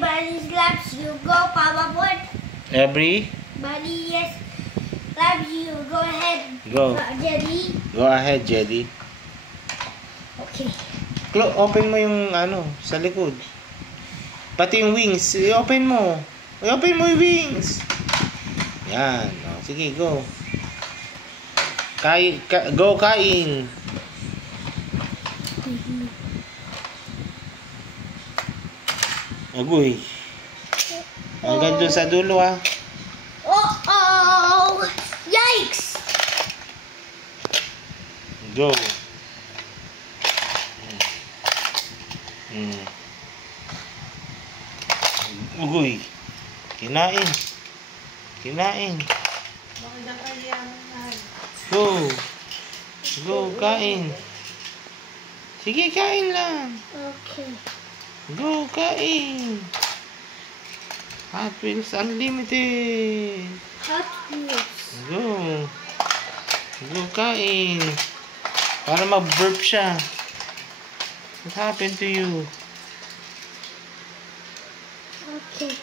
everybody's labs, you go forward. Everybody, yes. Labs, you go ahead. Go. Jelly. Go ahead, Jelly. Okay. Open mo yung ano, sa likod. Pati yung wings. I-open mo. I-open mo yung wings. Yan. O, sige, go. Go, kain. Agoy. Hanggang doon sa dulo, ha. Oh! Yikes! Go. Ugoy. Kinain. Go. Go, kain. Sige, kain lang. Okay. Go, kain. Hot Wheels Unlimited. Hot Wheels. Go. Go, kain. Para mag-burp siya. What happened to you? Okay.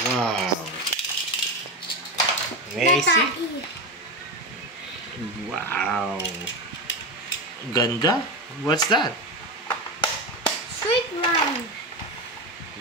Wow. Amazing. Wow. Ganda. What's that? Straight line.